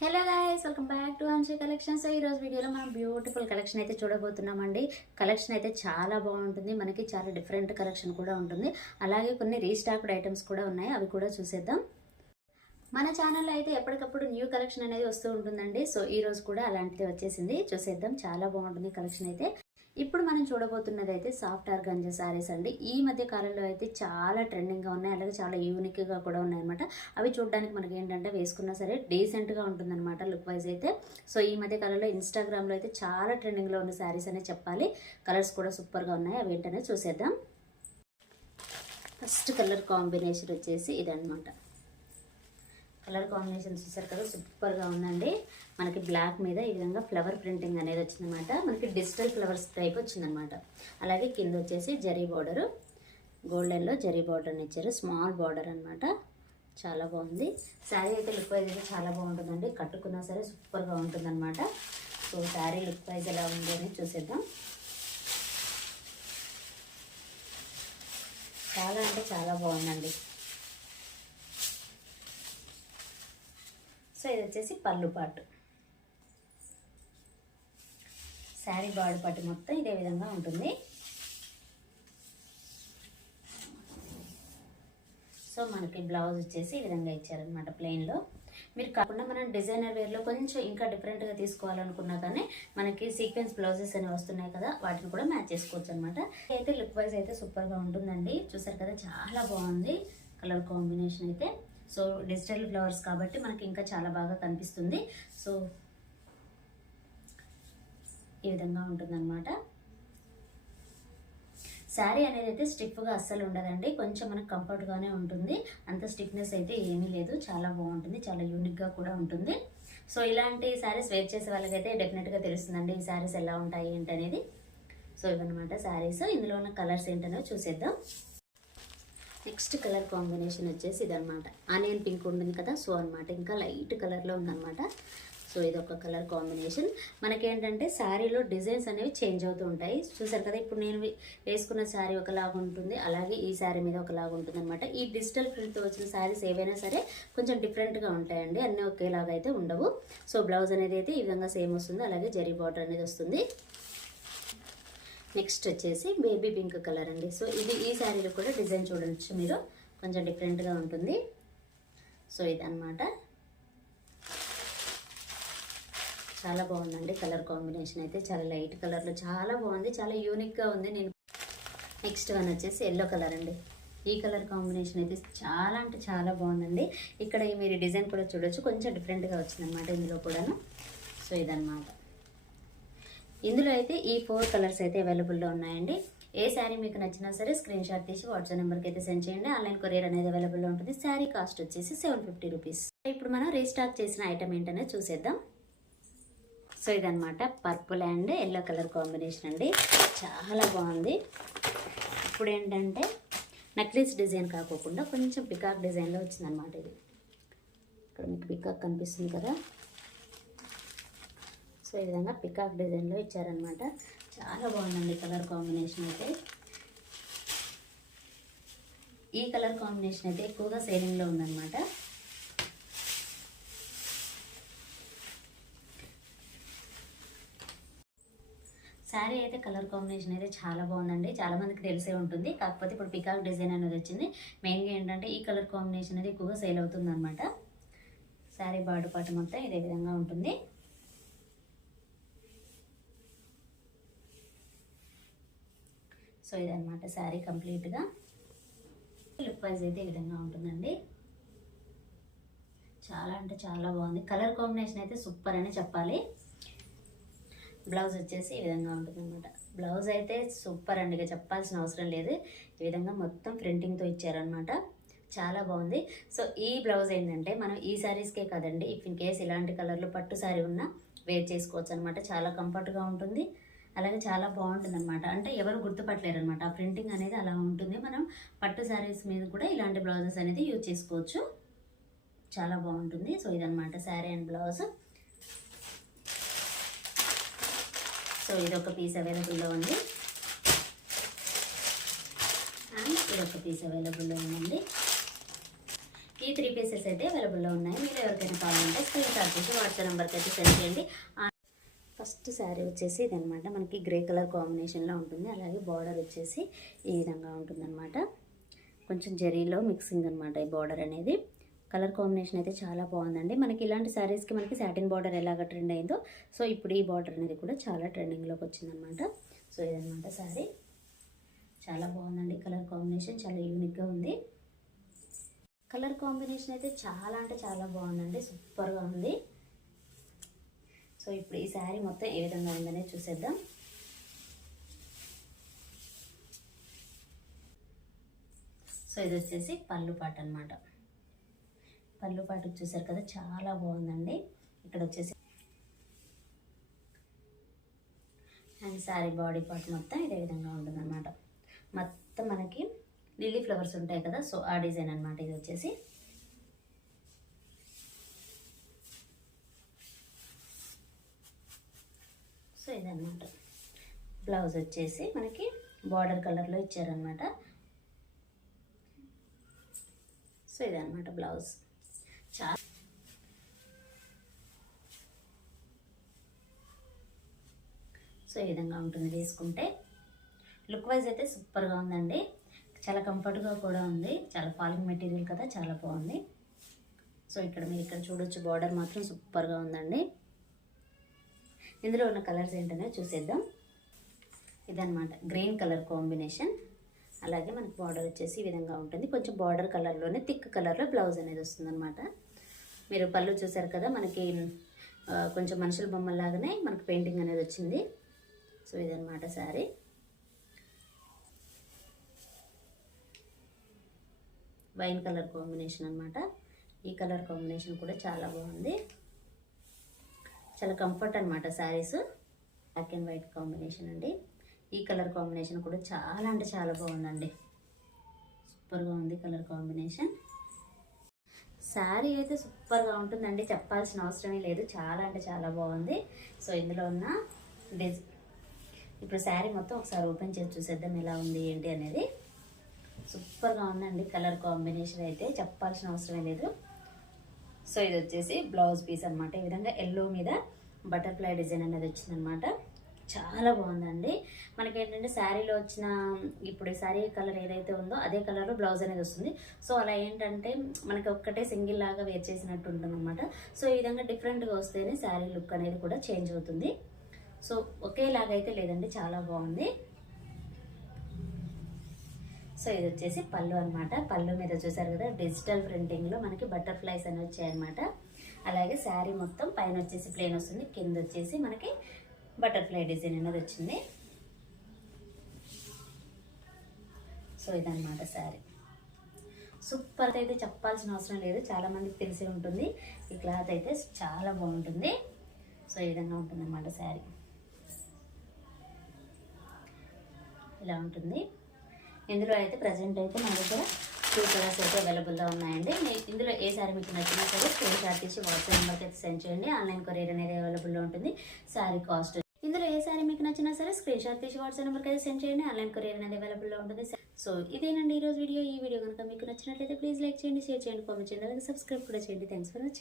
Hello guys, welcome back to Anshi collections. ఈ రోజు వీడియోలో మనం బ్యూటిఫుల్ కలెక్షన్ అయితే చూడబోతున్నామండి. కలెక్షన్ అయితే చాలా బాగుంటుంది, మనకి చాలా డిఫరెంట్ కలెక్షన్ కూడా ఉంటుంది. అలాగే కొన్ని రీస్టాక్డ్ ఐటమ్స్ కూడా ఉన్నాయి, అవి కూడా చూసేద్దాం. మన ఛానల్లో అయితే ఎప్పటికప్పుడు న్యూ కలెక్షన్ అనేది వస్తూ ఉంటుందండి. సో ఈ రోజు కూడా అలాంటిది వచ్చేసింది, చూసేద్దాం. చాలా బాగుంటుంది కలెక్షన్ అయితే. ఇప్పుడు మనం చూడబోతున్నది అయితే సాఫ్ట్ ఆర్గాంజా శారీస్ అండి. ఈ మధ్య కాలంలో అయితే చాలా ట్రెండింగ్గా ఉన్నాయి, అలాగే చాలా యూనిక్గా కూడా ఉన్నాయన్నమాట. అవి చూడడానికి మనకి ఏంటంటే వేసుకున్నా సరే డీసెంట్గా ఉంటుందన్నమాట లుక్ వైజ్ అయితే. సో ఈ మధ్య కాలంలో ఇన్స్టాగ్రామ్లో అయితే చాలా ట్రెండింగ్లో ఉన్న శారీస్ అనే చెప్పాలి. కలర్స్ కూడా సూపర్గా ఉన్నాయి, అవి ఏంటనే చూసేద్దాం. ఫస్ట్ కలర్ కాంబినేషన్ వచ్చేసి ఇదన్నమాట. కలర్ కాంబినేషన్ చూసారు కదా, సూపర్గా ఉందండి. మనకి బ్లాక్ మీద ఈ విధంగా ఫ్లవర్ ప్రింటింగ్ అనేది వచ్చిందనమాట. మనకి డిజిటల్ ఫ్లవర్స్ టైప్ వచ్చిందనమాట. అలాగే కింద వచ్చేసి జరీ బార్డరు, గోల్డెన్లో జరీ బార్డర్ని ఇచ్చారు, స్మాల్ బార్డర్ అనమాట. చాలా బాగుంది శారీ అయితే. లుక్ వైజ్ అయితే చాలా బాగుంటుందండి, కట్టుకున్నా సరే సూపర్గా ఉంటుందన్నమాట. సో శారీ లుక్ వైజ్ ఎలా ఉంది అని చూసేద్దాం. చాలా అంటే చాలా బాగుందండి. సో ఇది వచ్చేసి పళ్ళు పాటు. శారీ బాడీ పాటు మొత్తం ఇదే విధంగా ఉంటుంది. సో మనకి బ్లౌజ్ వచ్చేసి ఈ విధంగా ఇచ్చారనమాట ప్లెయిన్లో. మీరు కాకుండా మనం డిజైనర్ వేర్లో కొంచెం ఇంకా డిఫరెంట్గా తీసుకోవాలనుకున్నా కానీ మనకి సీక్వెన్స్ బ్లౌజెస్ అనేవి వస్తున్నాయి కదా, వాటిని కూడా మ్యాచ్ చేసుకోవచ్చు అనమాట. అయితే లుక్ వైజ్ అయితే సూపర్గా ఉంటుందండి. చూసారు కదా, చాలా బాగుంది కలర్ కాంబినేషన్ అయితే. సో డిజిటల్ ఫ్లవర్స్ కాబట్టి మనకి ఇంకా చాలా బాగా కనిపిస్తుంది. సో ఈ విధంగా ఉంటుందన్నమాట. శారీ అనేది అయితే స్టిఫ్గా అస్సలు ఉండదండి, కొంచెం మనకు కంఫర్ట్గానే ఉంటుంది. అంత స్టిఫ్నెస్ అయితే ఏమీ లేదు, చాలా బాగుంటుంది, చాలా యూనిక్గా కూడా ఉంటుంది. సో ఇలాంటి శారీస్ వేర్ చేసే వాళ్ళకైతే డెఫినెట్గా తెలుస్తుందండి ఈ శారీస్ ఎలా ఉంటాయి ఏంటనేది. సో ఇవన్నమాట శారీస్. ఇందులో ఉన్న కలర్స్ ఏంటనేవి చూసేద్దాం. నెక్స్ట్ కలర్ కాంబినేషన్ వచ్చేసి ఇదనమాట. ఆనియన్ పింక్ ఉంటుంది కదా, సో అనమాట, ఇంకా లైట్ కలర్లో ఉందన్నమాట. సో ఇది ఒక కలర్ కాంబినేషన్. మనకేంటంటే శారీలో డిజైన్స్ అనేవి చేంజ్ అవుతూ ఉంటాయి. చూసారు కదా, ఇప్పుడు నేను వేసుకున్న శారీ ఒకలాగా ఉంటుంది, అలాగే ఈ శారీ మీద ఒకలాగా ఉంటుంది అనమాట. ఈ డిజిటల్ ప్రింట్తో వచ్చిన శారీస్ ఏవైనా సరే కొంచెం డిఫరెంట్గా ఉంటాయండి, అన్నీ ఒకేలాగా అయితే ఉండవు. సో బ్లౌజ్ అనేది అయితే ఈ విధంగా సేమ్ వస్తుంది, అలాగే జరీ బార్డర్ అనేది వస్తుంది. నెక్స్ట్ వచ్చేసి బేబీ పింక్ కలర్ అండి. సో ఇది ఈ శారీలో కూడా డిజైన్ చూడవచ్చు మీరు, కొంచెం డిఫరెంట్గా ఉంటుంది. సో ఇదన్నమాట, చాలా బాగుందండి కలర్ కాంబినేషన్ అయితే. చాలా లైట్ కలర్లో చాలా బాగుంది, చాలా యూనిక్గా ఉంది. నేను నెక్స్ట్ వన్ వచ్చేసి ఎల్లో కలర్ అండి. ఈ కలర్ కాంబినేషన్ అయితే చాలా అంటే చాలా బాగుందండి. ఇక్కడ మీరు డిజైన్ కూడా చూడొచ్చు, కొంచెం డిఫరెంట్గా వచ్చిందనమాట ఇందులో కూడాను. సో ఇదన్నమాట. ఇందులో అయితే ఈ 4 కలర్స్ అయితే అవైలబుల్లో ఉన్నాయండి. ఏ శారీ మీకు నచ్చినా సరే స్క్రీన్ షాట్ తీసి వాట్సాప్ నెంబర్కి అయితే సెండ్ చేయండి. ఆన్లైన్ కొరియర్ అనేది అవైలబుల్లో ఉంటుంది. శారీ కాస్ట్ వచ్చేసి 750 రూపీస్. ఇప్పుడు మనం రీస్టాక్ చేసిన ఐటమ్ ఏంటనే చూసేద్దాం. సో ఇదనమాట, purple and yellow colour combination అండి, చాలా బాగుంది. ఇప్పుడు ఏంటంటే నక్లీస్ డిజైన్ కాకోకుండా కొంచెం పికాక్ డిజైన్లో వచ్చిందనమాట. ఇది ఇక్కడ మీకు పికాక్ కనిపిస్తుంది కదా, సో ఈ విధంగా పికాక్ డిజైన్లో ఇచ్చారనమాట. చాలా బాగుందండి కలర్ కాంబినేషన్ అయితే. ఈ కలర్ కాంబినేషన్ అయితే ఎక్కువగా సేలింగ్లో ఉందన్నమాట. శారీ అయితే కలర్ కాంబినేషన్ అయితే చాలా బాగుందండి, చాలా మందికి తెలిసే ఉంటుంది. కాకపోతే ఇప్పుడు పికాక్ డిజైన్ అనేది వచ్చింది. మెయిన్గా ఏంటంటే ఈ కలర్ కాంబినేషన్ అనేది ఎక్కువగా సేల్ అవుతుంది అనమాట. శారీ బాడీ పార్ట్ మొత్తం ఇదే విధంగా ఉంటుంది. సో ఇదన్నమాట శారీ కంప్లీట్గా. లుక్ వైజ్ అయితే ఈ విధంగా ఉంటుందండి. చాలా అంటే చాలా బాగుంది, కలర్ కాంబినేషన్ అయితే సూపర్ అని చెప్పాలి. బ్లౌజ్ వచ్చేసి ఈ విధంగా ఉంటుంది అనమాట. బ్లౌజ్ అయితే సూపర్ అండి, చెప్పాల్సిన అవసరం లేదు. ఈ విధంగా మొత్తం ప్రింటింగ్తో ఇచ్చారనమాట, చాలా బాగుంది. సో ఈ బ్లౌజ్ ఏంటంటే మనం ఈ శారీస్కే కదండి, ఇఫ్ ఇన్ కేస్ ఇలాంటి కలర్లో పట్టు శారీ ఉన్నా వేర్ చేసుకోవచ్చు అనమాట. చాలా కంఫర్ట్గా ఉంటుంది, అలాగే చాలా బాగుంటుంది అనమాట. అంటే ఎవరు గుర్తుపట్టలేరు అనమాట, ఆ ప్రింటింగ్ అనేది అలా ఉంటుంది. మనం పట్టు శారీస్ మీద కూడా ఇలాంటి బ్లౌజెస్ అనేది యూజ్ చేసుకోవచ్చు, చాలా బాగుంటుంది. సో ఇదనమాట శారీ అండ్ బ్లౌజ్. సో ఇదొక పీస్ అవైలబుల్లో ఉంది, అండ్ ఇదొక పీస్ అవైలబుల్లో ఉందండి. ఈ 3 పీసెస్ అయితే అవైలబుల్లో ఉన్నాయి. మీరు ఎవరికైనా కావాలంటే స్క్రీన్ షాట్ చేసి వాట్సాప్ నెంబర్కి అయితే సెండ్ చేయండి. ఫస్ట్ శారీ వచ్చేసి ఇదనమాట, మనకి గ్రే కలర్ కాంబినేషన్లో ఉంటుంది. అలాగే బార్డర్ వచ్చేసి ఈ విధంగా ఉంటుందన్నమాట. కొంచెం జరీలో మిక్సింగ్ అనమాట ఈ బార్డర్ అనేది. కలర్ కాంబినేషన్ అయితే చాలా బాగుందండి. మనకి ఇలాంటి శారీస్కి మనకి సాటిన్ బార్డర్ ఎలాగ ట్రెండ్ అయిందో, సో ఇప్పుడు ఈ బార్డర్ అనేది కూడా చాలా ట్రెండింగ్లోకి వచ్చిందనమాట. సో ఇదనమాట శారీ, చాలా బాగుందండి. కలర్ కాంబినేషన్ చాలా యూనిక్గా ఉంది. కలర్ కాంబినేషన్ అయితే చాలా అంటే చాలా బాగుందండి, సూపర్గా ఉంది. సో ఇప్పుడు ఈ శారీ మొత్తం ఏ విధంగా ఉందనే చూసేద్దాం. సో ఇది వచ్చేసి పళ్ళు పాట అనమాట. పళ్ళు పాటకు చూసారు కదా, చాలా బాగుందండి. ఇక్కడ వచ్చేసి అండ్ శారీ బాడీ పార్ట్ మొత్తం ఇదే విధంగా ఉంటుంది అనమాట. మొత్తం మనకి లిల్లీ ఫ్లవర్స్ ఉంటాయి కదా, సో ఆ డిజైన్ అనమాట ఇది వచ్చేసి. సో ఇదన్నమాట. బ్లౌజ్ వచ్చేసి మనకి బార్డర్ కలర్లో ఇచ్చారనమాట. సో ఇదన్నమాట బ్లౌజ్. చాలా సో ఈ విధంగా ఉంటుంది వేసుకుంటే. లుక్ వైజ్ అయితే సూపర్గా ఉందండి, చాలా కంఫర్ట్గా కూడా ఉంది. చాలా ఫాలింగ్ మెటీరియల్ కదా, చాలా బాగుంది. సో ఇక్కడ మీరు ఇక్కడ చూడొచ్చు, బార్డర్ మాత్రం సూపర్గా ఉందండి. ఇందులో ఉన్న కలర్స్ ఏంటనే చూసేద్దాం. ఇదన్నమాట గ్రీన్ కలర్ కాంబినేషన్. అలాగే మనకి బార్డర్ వచ్చేసి ఈ విధంగా ఉంటుంది. కొంచెం బార్డర్ కలర్లోనే థిక్ కలర్లో బ్లౌజ్ అనేది వస్తుందన్నమాట. మీరు పళ్ళు చూసారు కదా, మనకి కొంచెం మనుషుల బొమ్మలాగానే మనకి పెయింటింగ్ అనేది వచ్చింది. సో ఇదన్నమాట శారీ. వైన్ కలర్ కాంబినేషన్ అనమాట. ఈ కలర్ కాంబినేషన్ కూడా చాలా బాగుంది, చాలా కంఫర్ట్ అనమాట saris. Black and white combination అండి. ఈ కలర్ కాంబినేషన్ కూడా చాలా అంటే చాలా బాగుందండి, సూపర్గా ఉంది కలర్ కాంబినేషన్. శారీ అయితే సూపర్గా ఉంటుందండి, చెప్పాల్సిన అవసరమే లేదు, చాలా అంటే చాలా బాగుంది. సో ఇందులో ఉన్న ఇప్పుడు శారీ మొత్తం ఒకసారి ఓపెన్ చేసి చూసేద్దాం ఎలా ఉంది ఏంటి అనేది. సూపర్గా ఉందండి కలర్ కాంబినేషన్ అయితే, చెప్పాల్సిన అవసరమే లేదు. సో ఇది వచ్చేసి బ్లౌజ్ పీస్ అనమాట. ఈ విధంగా ఎల్లో మీద బటర్ఫ్లై డిజైన్ అనేది వచ్చిందనమాట. చాలా బాగుందండి. మనకి ఏంటంటే శారీలో వచ్చిన ఇప్పుడు శారీ కలర్ ఏదైతే ఉందో అదే కలర్లో బ్లౌజ్ అనేది వస్తుంది. సో అలా ఏంటంటే మనకి ఒక్కటే సింగిల్ లాగా వేర్ చేసినట్టు ఉంటుంది అనమాట. సో ఈ విధంగా డిఫరెంట్గా వస్తేనే శారీ లుక్ అనేది కూడా చేంజ్ అవుతుంది. సో ఒకేలాగా అయితే లేదండి, చాలా బాగుంది. సో ఇది వచ్చేసి పళ్ళు అనమాట. పళ్ళు మీద చూసారు కదా, డిజిటల్ ప్రింటింగ్లో మనకి బటర్ఫ్లైస్ అని వచ్చాయన్నమాట. అలాగే శారీ మొత్తం పైన వచ్చేసి ప్లెయిన్ వస్తుంది, కింద వచ్చేసి మనకి బటర్ఫ్లై డిజైన్ అనేది వచ్చింది. సో ఇదన్నమాట శారీ. సూపర్ అయితే చెప్పాల్సిన అవసరం లేదు, చాలా మందికి తెలిసి ఉంటుంది. ఈ క్లాత్ అయితే చాలా బాగుంటుంది. సో ఈ విధంగా ఉంటుంది అన్నమాట శారీ, ఇలా ఉంటుంది. ఇందులో అయితే ప్రజెంట్ అయితే మన దగ్గర 2 కలర్స్ అయితే అవైలబుల్గా ఉన్నాయండి. ఇందులో ఏ శారీ మీకు నచ్చినా సరే స్క్రీన్ షాట్ తీసి వాట్సాప్ నెంబర్కి అయితే సెండ్ చేయండి. ఆన్లైన్ కొరియర్ అనేది అవైలబుల్లో ఉంటుంది. శారీ కాస్ట్ ఇందులో ఏ శారీ మీకు నచ్చినా సరే స్క్రీన్ షాట్ తీసి వాట్సాప్ నెంబర్కి అయితే సెండ్ చేయండి. ఆన్లైన్ కొరియర్ అనేది అవైలబుల్లో ఉంటుంది. సో ఇదేనండి ఈరోజు వీడియో. ఈ వీడియో కనుక మీకు నచ్చినట్లయితే ప్లీజ్ లైక్ చేయండి, షేర్ చేయండి, కామెంట్ చేయండి, అలాగే సబ్స్క్రైబ్ కూడా చేయండి. Thanks for watching.